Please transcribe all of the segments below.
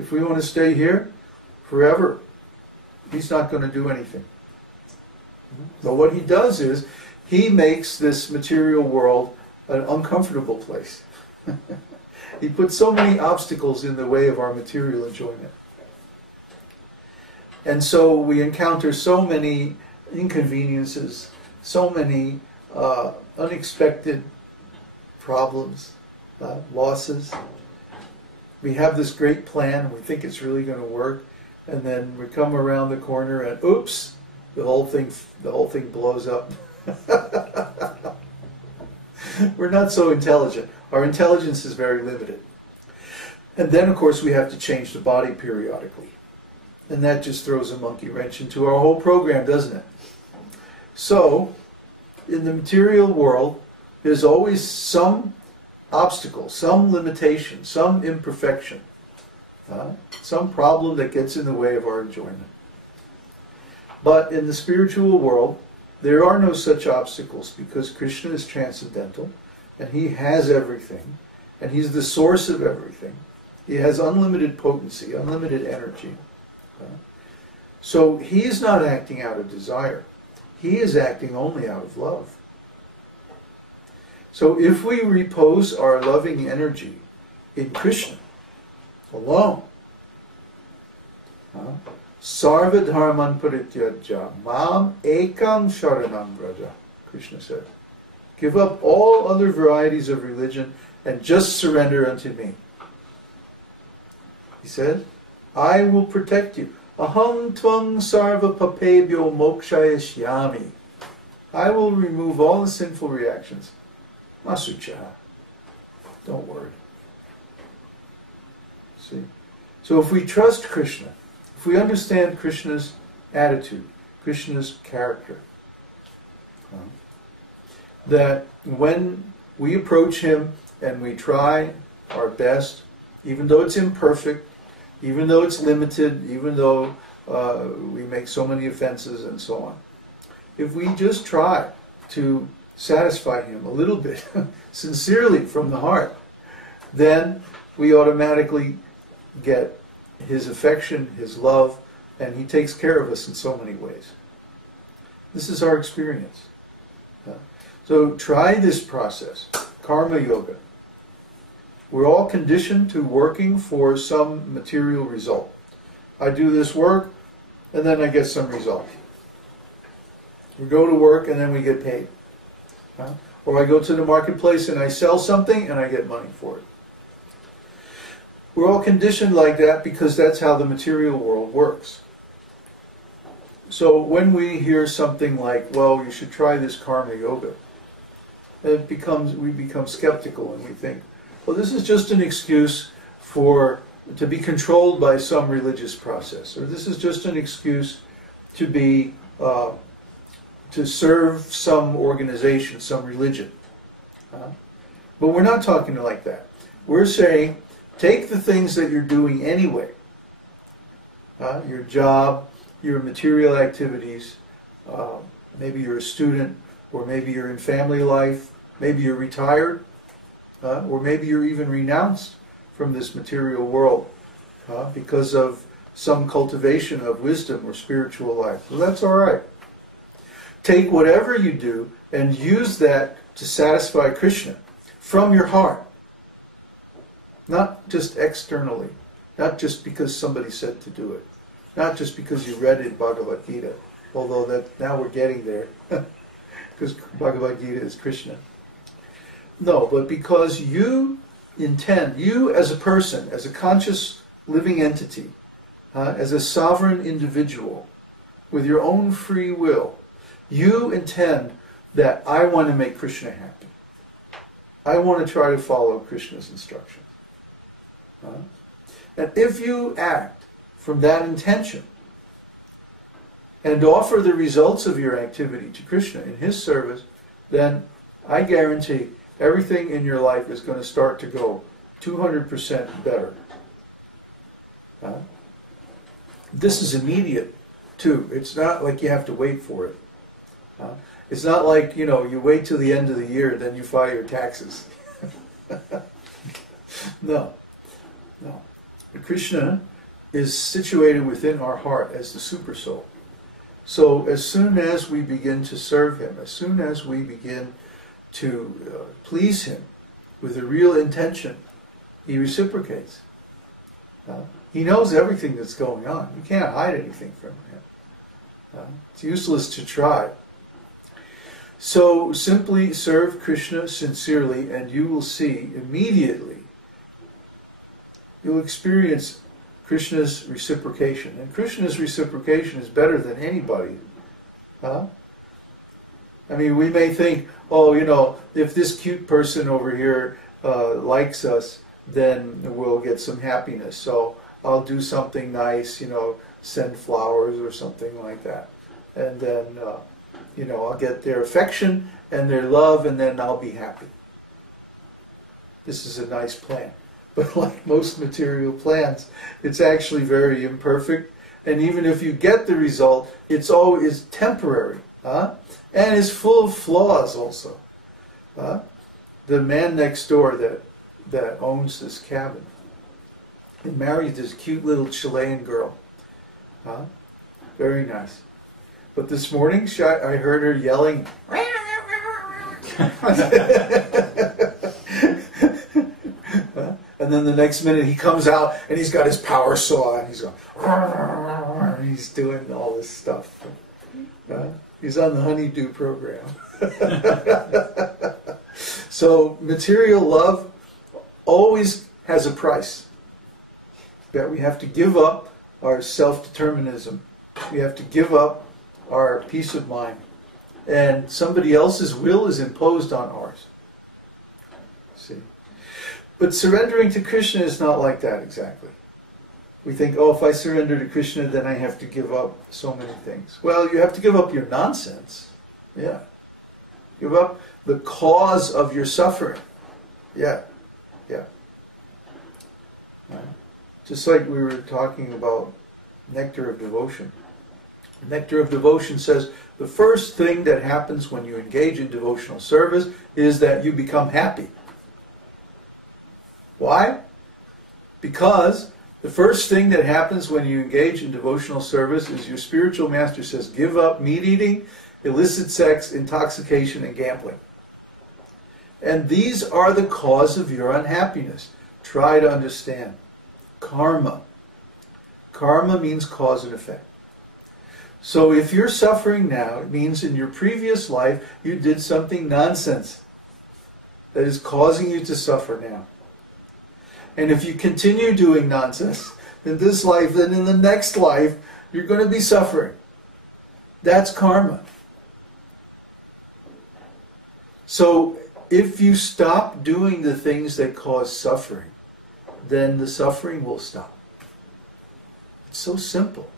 If we want to stay here forever, he's not going to do anything. But what he does is, he makes this material world an uncomfortable place. He puts so many obstacles in the way of our material enjoyment. And so we encounter so many inconveniences, so many unexpected problems, losses. We have this great plan, we think it's really going to work, and then we come around the corner and oops, the whole thing blows up. We're not so intelligent. Our intelligence is very limited. And then, of course, we have to change the body periodically. And that just throws a monkey wrench into our whole program, doesn't it? So, in the material world, there's always some obstacle, some limitation, some imperfection, some problem that gets in the way of our enjoyment. But in the spiritual world, there are no such obstacles because Krishna is transcendental and he has everything and he's the source of everything. He has unlimited potency, unlimited energy. So he is not acting out of desire. He is acting only out of love. So if we repose our loving energy in Krishna alone, Sarva dharman parityajya mam ekam sharanam vraja, Krishna said. Give up all other varieties of religion and just surrender unto me. He said, I will protect you. Aham tvang sarva papebhyo mokshayashyami. I will remove all the sinful reactions. Masucha. Don't worry. See? So if we trust Krishna, if we understand Krishna's attitude, Krishna's character, that when we approach him and we try our best, even though it's imperfect, even though it's limited, even though we make so many offenses and so on, if we just try to satisfy him a little bit, sincerely from the heart, then we automatically get his affection, his love, and he takes care of us in so many ways. This is our experience. So try this process, karma yoga. We're all conditioned to working for some material result. I do this work, and then I get some result. We go to work, and then we get paid. Or I go to the marketplace, and I sell something, and I get money for it. We're all conditioned like that because that's how the material world works. So when we hear something like, well, you should try this karma yoga, we become skeptical and we think, well, this is just an excuse to be controlled by some religious process, or this is just an excuse to serve some organization, some religion. But we're not talking like that. We're saying, take the things that you're doing anyway, your job, your material activities, maybe you're a student, or maybe you're in family life, maybe you're retired, or maybe you're even renounced from this material world because of some cultivation of wisdom or spiritual life. Well, that's all right. Take whatever you do and use that to satisfy Krishna from your heart. Not just externally, not just because somebody said to do it, not just because you read in Bhagavad Gita, although now we're getting there, because Bhagavad Gita is Krishna. No, but because you intend, you as a person, as a conscious living entity, as a sovereign individual, with your own free will, you intend that I want to make Krishna happy. I want to try to follow Krishna's instructions. And if you act from that intention and offer the results of your activity to Krishna in his service, then I guarantee everything in your life is going to start to go 200% better. This is immediate too. It's not like you have to wait for it. It's not like, you wait till the end of the year, then you file your taxes. No. Krishna is situated within our heart as the Supersoul. So as soon as we begin to serve Him, as soon as we begin to please Him with a real intention, He reciprocates. He knows everything that's going on. You can't hide anything from Him. It's useless to try. So simply serve Krishna sincerely and you will see immediately, you'll experience Krishna's reciprocation. And Krishna's reciprocation is better than anybody. I mean, we may think, oh, if this cute person over here likes us, then we'll get some happiness. So I'll do something nice, send flowers or something like that. And then, I'll get their affection and their love, and then I'll be happy. This is a nice plan. But like most material plans, it's actually very imperfect. And even if you get the result, it's always temporary. And it's full of flaws also. The man next door that owns this cabin, he married this cute little Chilean girl. Very nice. But this morning, I heard her yelling. And then the next minute he comes out and he's got his power saw and he's going, and he's doing all this stuff. He's on the honeydew program. So material love always has a price. That we have to give up our self-determinism. We have to give up our peace of mind. And somebody else's will is imposed on ours. See? But surrendering to Krishna is not like that exactly. We think, oh, if I surrender to Krishna, then I have to give up so many things. Well, you have to give up your nonsense. Yeah. Give up the cause of your suffering. Yeah. Yeah. Right. Just like we were talking about nectar of devotion. Nectar of devotion says the first thing that happens when you engage in devotional service is that you become happy. Why? Because the first thing that happens when you engage in devotional service is your spiritual master says, give up meat eating, illicit sex, intoxication, and gambling. And these are the cause of your unhappiness. Try to understand. Karma. Karma means cause and effect. So if you're suffering now, it means in your previous life you did something nonsense that is causing you to suffer now. And if you continue doing nonsense in this life, then in the next life, you're going to be suffering. That's karma. So if you stop doing the things that cause suffering, then the suffering will stop. It's so simple.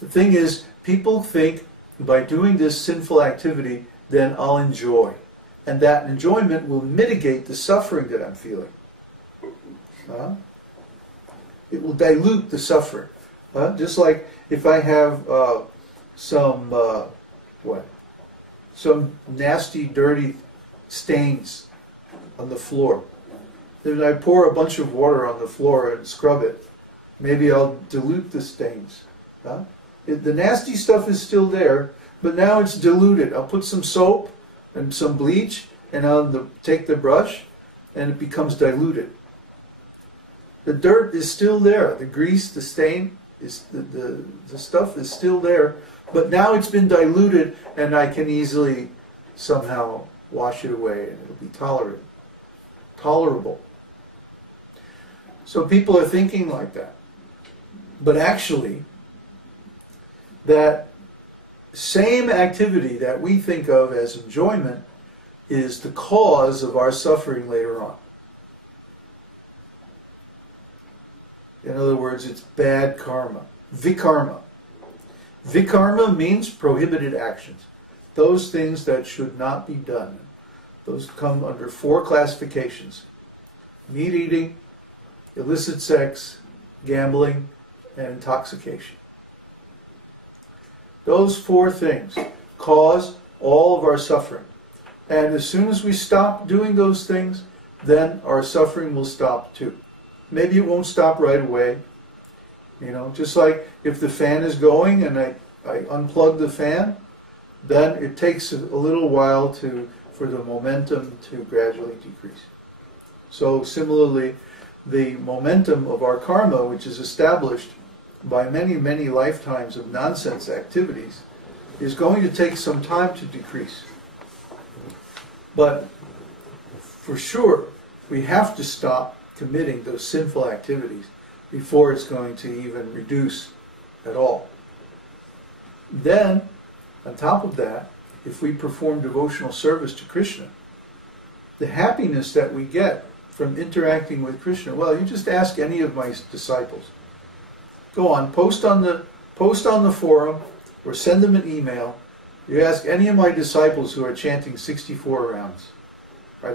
The thing is, people think by doing this sinful activity, then I'll enjoy. And that enjoyment will mitigate the suffering that I'm feeling. It will dilute the suffering. Just like if I have some nasty, dirty stains on the floor. Then I pour a bunch of water on the floor and scrub it. Maybe I'll dilute the stains. The nasty stuff is still there, but now it's diluted. I'll put some soap and some bleach, and I'll take the brush, and it becomes diluted. The dirt is still there. The grease, the stain, the stuff is still there, but now it's been diluted, and I can easily somehow wash it away, and it'll be tolerable. So people are thinking like that. But actually, that same activity that we think of as enjoyment is the cause of our suffering later on. In other words, it's bad karma. Vikarma. Vikarma means prohibited actions. Those things that should not be done. Those come under 4 classifications. Meat eating, illicit sex, gambling, and intoxication. Those 4 things cause all of our suffering. And as soon as we stop doing those things, then our suffering will stop too. maybe it won't stop right away. You know, just like if the fan is going and I unplug the fan, then it takes a little while for the momentum to gradually decrease. So similarly, the momentum of our karma, which is established by many, many lifetimes of nonsense activities, is going to take some time to decrease. But for sure, we have to stop committing those sinful activities before it's going to even reduce at all. Then, on top of that, if we perform devotional service to Krishna, the happiness that we get from interacting with Krishna, well, you just ask any of my disciples. Go on, post on the forum, or send them an email. You ask any of my disciples who are chanting 64 rounds.